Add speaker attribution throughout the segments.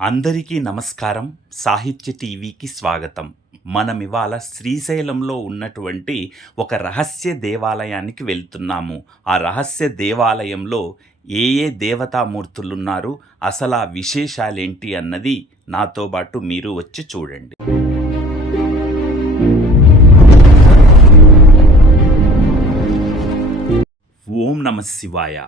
Speaker 1: అందరికీ నమస్కారం. సాహిత్య టీవీకి స్వాగతం. మనం ఇవాళ శ్రీశైలంలో ఉన్నటువంటి ఒక రహస్య దేవాలయానికి వెళ్తున్నాము. ఆ రహస్య దేవాలయంలో ఏ ఏ దేవతామూర్తులు ఉన్నారు అసలు ఆ విశేషాలేంటి అన్నది నాతో పాటు మీరు వచ్చి చూడండి. ఓం నమ శివాయ.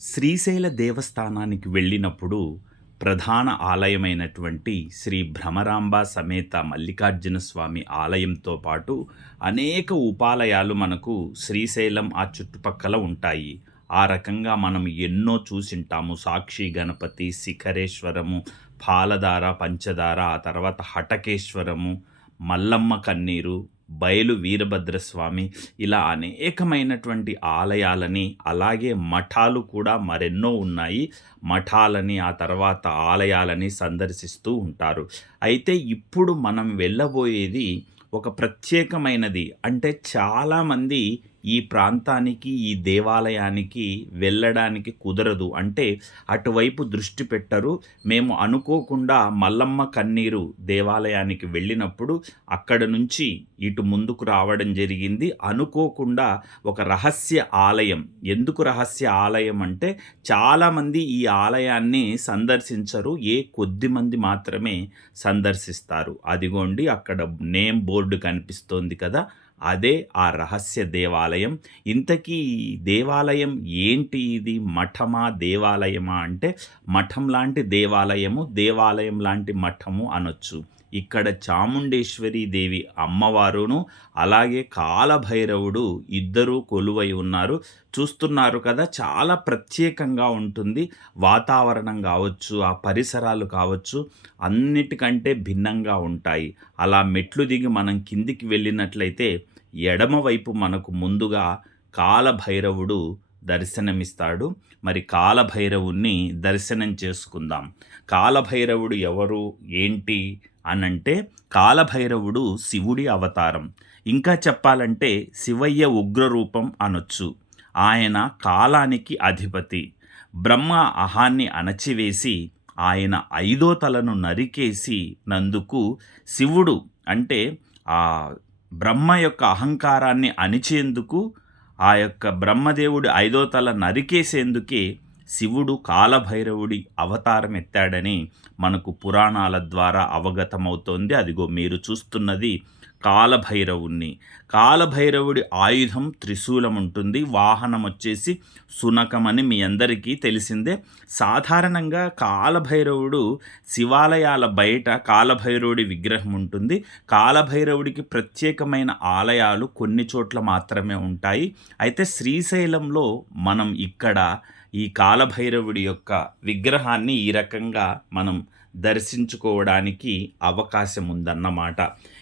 Speaker 1: శ్రీశైల దేవస్థానానికి వెళ్ళినప్పుడు ప్రధాన ఆలయమైనటువంటి శ్రీ భ్రమరాంబ సమేత మల్లికార్జున స్వామి ఆలయంతో పాటు అనేక ఉపాలయాలు మనకు శ్రీశైలం ఆ చుట్టుపక్కల ఉంటాయి. ఆ రకంగా మనం ఎన్నో చూసింటాము. సాక్షి గణపతి శిఖరేశ్వరము పాలధార పంచదార ఆ తర్వాత హటకేశ్వరము మల్లమ్మ కన్నీరు బయలు వీరభద్రస్వామి ఇలా అనేకమైనటువంటి ఆలయాలని అలాగే మఠాలు కూడా మరెన్నో ఉన్నాయి. మఠాలని ఆ తర్వాత ఆలయాలని సందర్శిస్తూ ఉంటారు. అయితే ఇప్పుడు మనం వెళ్ళబోయేది ఒక ప్రత్యేకమైనది. అంటే చాలామంది ఈ ప్రాంతానికి ఈ దేవాలయానికి వెళ్ళడానికి కుదరదు. అంటే అటువైపు దృష్టి పెట్టరు. మేము అనుకోకుండా మల్లమ్మ కన్నీరు దేవాలయానికి వెళ్ళినప్పుడు అక్కడ నుంచి ఇటు ముందుకు రావడం జరిగింది. అనుకోకుండా ఒక రహస్య ఆలయం. ఎందుకు రహస్య ఆలయం అంటే చాలామంది ఈ ఆలయాన్ని సందర్శించరు. ఏ కొద్ది మంది మాత్రమే సందర్శిస్తారు. అదిగోండి అక్కడ నేమ్ బోర్డు కనిపిస్తోంది కదా. అదే ఆ రహస్య దేవాలయం. ఇంతకీ దేవాలయం ఏంటి ఇది? మఠమా దేవాలయమా అంటే మఠం లాంటి దేవాలయము దేవాలయం లాంటి మఠము అనొచ్చు. ఇక్కడ చాముండేశ్వరి దేవి అమ్మవారును అలాగే కాలభైరవుడు ఇద్దరూ కొలువై ఉన్నారు. చూస్తున్నారు కదా చాలా ప్రత్యేకంగా ఉంటుంది. వాతావరణం కావచ్చు ఆ పరిసరాలు కావచ్చు అన్నిటికంటే భిన్నంగా ఉంటాయి. అలా మెట్లు దిగి మనం కిందికి వెళ్ళినట్లయితే ఎడమవైపు మనకు ముందుగా కాలభైరవుడు దర్శనమిస్తాడు. మరి కాలభైరవుణ్ణి దర్శనం చేసుకుందాం. కాలభైరవుడు ఎవరు? ఏంటి? అనంటే కాలభైరవుడు శివుడి అవతారం. ఇంకా చెప్పాలంటే శివయ్య ఉగ్రరూపం అనొచ్చు. ఆయన కాలానికి అధిపతి. బ్రహ్మ అహాన్ని అణచివేసి ఆయన ఐదో తలను నరికేసి నందుకు శివుడు అంటే ఆ బ్రహ్మ యొక్క అహంకారాన్ని అణిచేందుకు ఆ యొక్క బ్రహ్మదేవుడి ఐదో తల నరికేసేందుకే శివుడు కాలభైరవుడి అవతారం ఎత్తాడని మనకు పురాణాల ద్వారా అవగతమవుతోంది. అదిగో మీరు చూస్తున్నది కాలభైరవుణ్ణి. కాలభైరవుడి ఆయుధం త్రిశూలం ఉంటుంది వాహనం వచ్చేసి సునకమని మీ అందరికీ తెలిసిందే. సాధారణంగా కాలభైరవుడు శివాలయాల బయట కాలభైరవుడి విగ్రహం ఉంటుంది కాలభైరవుడికి ప్రత్యేకమైన ఆలయాలు కొన్ని చోట్ల మాత్రమే ఉంటాయి. అయితే శ్రీశైలంలో మనం ఇక్కడ ఈ కాలభైరవుడి యొక్క విగ్రహాన్ని ఈ రకంగా మనం దర్శించుకోవడానికి అవకాశం ఉందన్నమాట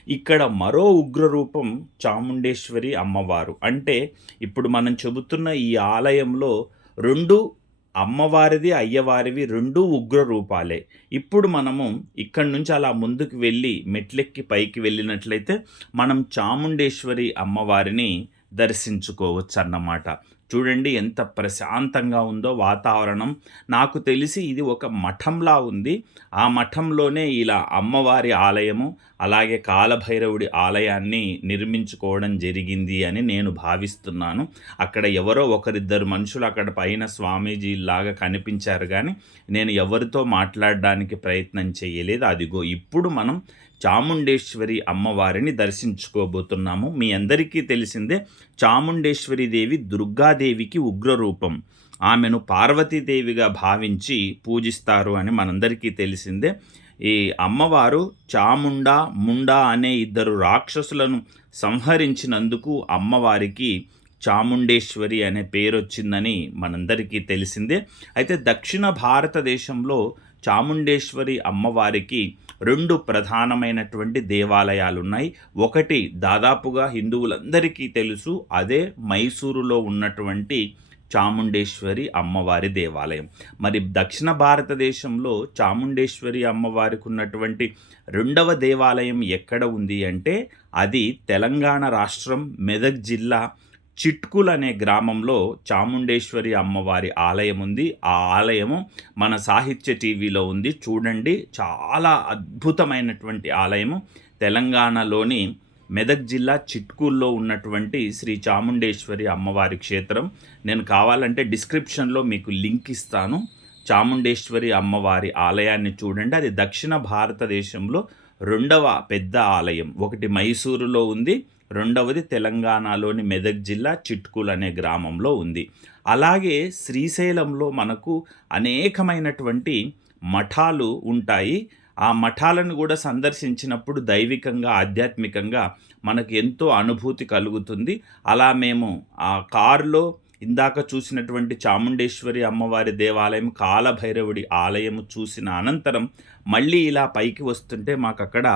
Speaker 1: ఇక్కడ మరో ఉగ్రరూపం చాముండేశ్వరి అమ్మవారు. అంటే ఇప్పుడు మనం చెబుతున్న ఈ ఆలయంలో రెండు అమ్మవారిది అయ్యవారివి రెండు ఉగ్ర రూపాలే ఇప్పుడు మనము ఇక్కడి నుంచి అలా ముందుకు వెళ్ళి మెట్లెక్కి పైకి వెళ్ళినట్లయితే మనం చాముండేశ్వరి అమ్మవారిని దర్శించుకోవచ్చు అన్నమాట చూడండి ఎంత ప్రశాంతంగా ఉందో వాతావరణం. నాకు తెలిసి ఇది ఒక మఠంలా ఉంది. ఆ మఠంలోనే ఇలా అమ్మవారి ఆలయము అలాగే కాలభైరవుడి ఆలయాన్ని నిర్మించుకోవడం జరిగింది అని నేను భావిస్తున్నాను. అక్కడ ఎవరో ఒకరిద్దరు మనుషులు అక్కడ పైన స్వామీజీ లాగా కనిపించారు కానీ నేను ఎవరితో మాట్లాడడానికి ప్రయత్నం చేయలేదు. అదిగో ఇప్పుడు మనం చాముండేశ్వరి అమ్మవారిని దర్శించుకోబోతున్నాము. మీ అందరికీ తెలిసిందే చాముండేశ్వరి దేవి దుర్గాదేవికి ఉగ్రరూపం. ఆమెను పార్వతీదేవిగా భావించి పూజిస్తారు అని మనందరికీ తెలిసిందే. ఈ అమ్మవారు చాముండా ముండా అనే ఇద్దరు రాక్షసులను సంహరించినందుకు అమ్మవారికి చాముండేశ్వరి అనే పేరు వచ్చిందని మనందరికీ తెలిసిందే. అయితే దక్షిణ భారతదేశంలో చాముండేశ్వరి అమ్మవారికి రెండు ప్రధానమైనటువంటి దేవాలయాలు ఉన్నాయి ఒకటి దాదాపుగా హిందువులందరికీ తెలుసు అదే మైసూరులో ఉన్నటువంటి చాముండేశ్వరి అమ్మవారి దేవాలయం. మరి దక్షిణ భారతదేశంలో చాముండేశ్వరి అమ్మవారికి ఉన్నటువంటి రెండవ దేవాలయం ఎక్కడ ఉంది అంటే అది తెలంగాణ రాష్ట్రం మెదక్ జిల్లా చిట్కుల్ అనే గ్రామంలో చాముండేశ్వరి అమ్మవారి ఆలయం ఉంది ఆ ఆలయము మన సాహిత్య టీవీలో ఉంది. చూడండి చాలా అద్భుతమైనటువంటి ఆలయము. తెలంగాణలోని మెదక్ జిల్లా చిట్కూల్లో ఉన్నటువంటి శ్రీ చాముండేశ్వరి అమ్మవారి క్షేత్రం. నేను కావాలంటే డిస్క్రిప్షన్లో మీకు లింక్ ఇస్తాను. చాముండేశ్వరి అమ్మవారి ఆలయాన్ని చూడండి. అది దక్షిణ భారతదేశంలో రెండవ పెద్ద ఆలయం. ఒకటి మైసూరులో ఉంది. రెండవది తెలంగాణలోని మెదక్ జిల్లా చిట్కుల్ అనే గ్రామంలో ఉంది. అలాగే శ్రీశైలంలో మనకు అనేకమైనటువంటి మఠాలు ఉంటాయి. ఆ మఠాలను కూడా సందర్శించినప్పుడు దైవికంగా ఆధ్యాత్మికంగా మనకు ఎంతో అనుభూతి కలుగుతుంది. అలా మేము ఆ కారులో ఇందాక చూసినటువంటి చాముండేశ్వరి అమ్మవారి దేవాలయం కాలభైరవుడి ఆలయము చూసిన అనంతరం మళ్ళీ ఇలా పైకి వస్తుంటే మాకు అక్కడ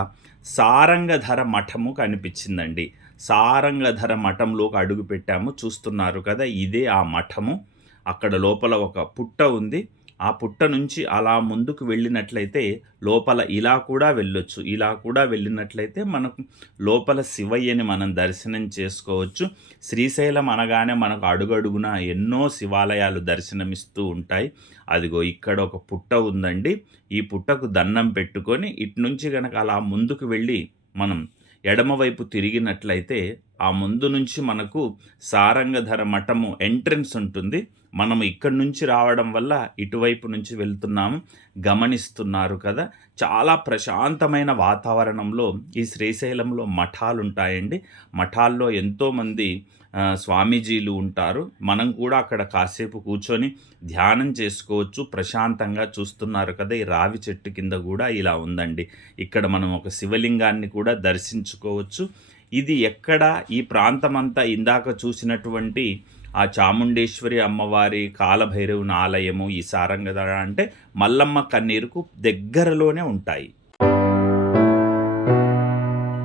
Speaker 1: సారంగధర మఠము కనిపించిందండి. సారంగధర మఠంలోకి అడుగు పెట్టాము. చూస్తున్నారు కదా ఇదే ఆ మఠము. అక్కడ లోపల ఒక పుట్ట ఉంది. ఆ పుట్ట నుంచి అలా ముందుకు వెళ్ళినట్లయితే లోపల ఇలా కూడా వెళ్ళొచ్చు. ఇలా కూడా వెళ్ళినట్లయితే మనకు లోపల శివయ్యని మనం దర్శనం చేసుకోవచ్చు. శ్రీశైలం అనగానే మనకు అడుగడుగున ఎన్నో శివాలయాలు దర్శనమిస్తూ ఉంటాయి. అదిగో ఇక్కడ ఒక పుట్ట ఉందండి. ఈ పుట్టకు దండం పెట్టుకొని ఇటు నుంచి కనుక అలా ముందుకు వెళ్ళి మనం ఎడమవైపు తిరిగినట్లయితే ఆ ముందు నుంచి మనకు సారంగధర మఠము ఎంట్రన్స్ ఉంటుంది. మనం ఇక్కడి నుంచి రావడం వల్ల ఇటువైపు నుంచి వెళ్తున్నాము గమనిస్తున్నారు కదా. చాలా ప్రశాంతమైన వాతావరణంలో ఈ శ్రీశైలంలో మఠాలు ఉంటాయండి మఠాల్లో ఎంతోమంది స్వామీజీలు ఉంటారు. మనం కూడా అక్కడ కాసేపు కూర్చొని ధ్యానం చేసుకోవచ్చు. ప్రశాంతంగా చూస్తున్నారు కదా ఈ రావి చెట్టు కింద కూడా ఇలా ఉందండి. ఇక్కడ మనం ఒక శివలింగాన్ని కూడా దర్శించుకోవచ్చు. ఇది ఎక్కడ ఈ ప్రాంతమంతా ఇందాక చూసినటువంటి ఆ చాముండేశ్వరి అమ్మవారి కాలభైరవుని ఆలయము ఈ సారంగధర అంటే మల్లమ్మ కన్నీరుకు దగ్గరలోనే ఉంటాయి.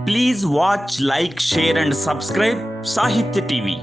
Speaker 1: Please watch like share and subscribe Sahitya TV